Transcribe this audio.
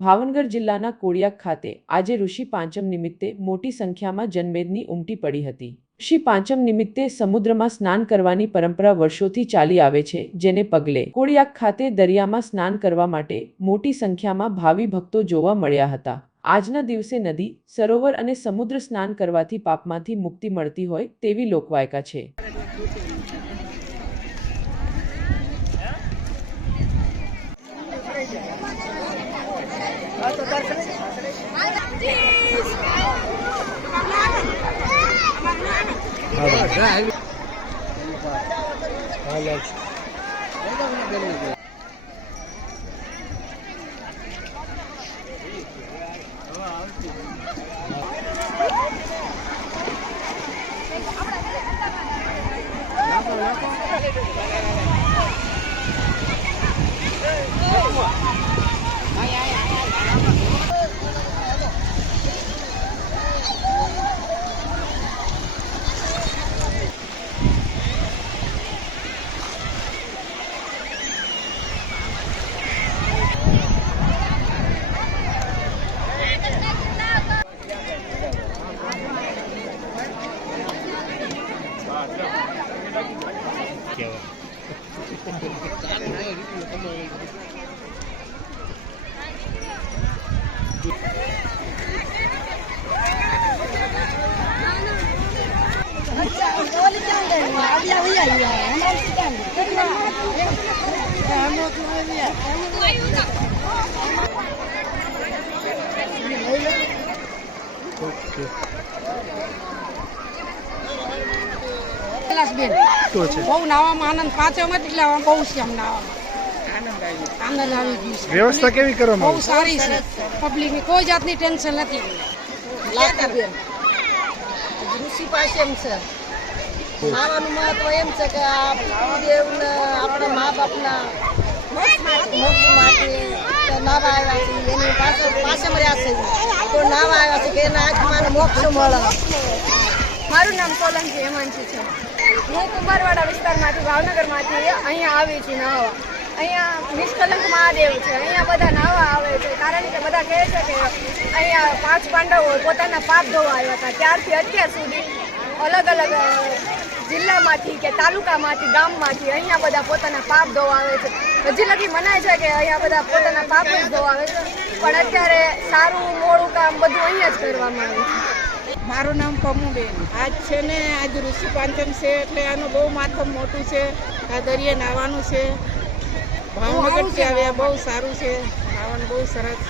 ભાવનગર જિલ્લાના કોડિયાક ખાતે આજે ઋષિ પાંચમ નિમિત્તે મોટી સંખ્યામાં જનમેદની ઉમટી પડી હતી। ઋષિ પાંચમ નિમિત્તે સમુદ્રમાં સ્નાન કરવાની પરંપરા વર્ષોથી ચાલી આવે છે, જેને પગલે કોડિયાક ખાતે દરિયામાં સ્નાન કરવા માટે મોટી સંખ્યામાં ભાવિ ભક્તો જોવા મળ્યા હતા। આજના દિવસે નદી, સરોવર અને સમુદ્ર સ્નાન કરવાથી પાપમાંથી મુક્તિ મળતી હોય તેવી લોકવાયકા છે। બહુ નાવામાં આનંદ પાંચમ એટલે બહુ છે આમ નાવામાં આનંદ આવી ગયું છે। વ્યવસ્થા કેવી કરવામાં બહુ સારી છે, પબ્લિકની કોઈ જાતની ટેન્શન નથી। ઋષિ પાંચમ છે, નાવાનું મહત્વ એમ છે કે દેવને આપણા મા બાપના મોક્ષ માટે નાવા આવ્યા છે, એની પાછળ પાંચમ રહ્યા છે તો નાવા આવ્યા છે કે એના આત્માને મોક્ષ મળે। મારું નામ સોલંકી હેમાંશી છે। હું કુંભારવાડા વિસ્તારમાંથી ભાવનગરમાંથી અહીંયા આવી છું નાહવા। અહીંયા નિષ્કલંક મહાદેવ છે, અહીંયા બધા નાહવા આવે છે, કારણ કે બધા કહે છે કે અહીંયા 5 પાંડવો પોતાના પાપ ધોવા આવ્યા હતા। ત્યારથી અત્યાર સુધી અલગ અલગ જિલ્લામાંથી કે તાલુકામાંથી, ગામમાંથી અહીંયા બધા પોતાના પાપ ધોવા આવે છે। હજી લગી મનાય છે કે અહીંયા બધા પોતાના પાપ જ ધોવા આવે છે, પણ અત્યારે સારું મોડું કામ બધું અહીંયા જ કરવામાં આવે છે। મારું નામ પમુબેન। આજ છે ને, આજ ઋષિ પાંચમ છે એટલે આનું બહુ માથમ મોટું છે। આ દરિયે નાહવાનું છે, ભાવનગરથી આવ્યા, બહુ સારું છે, નાહવાનું બહુ સરસ।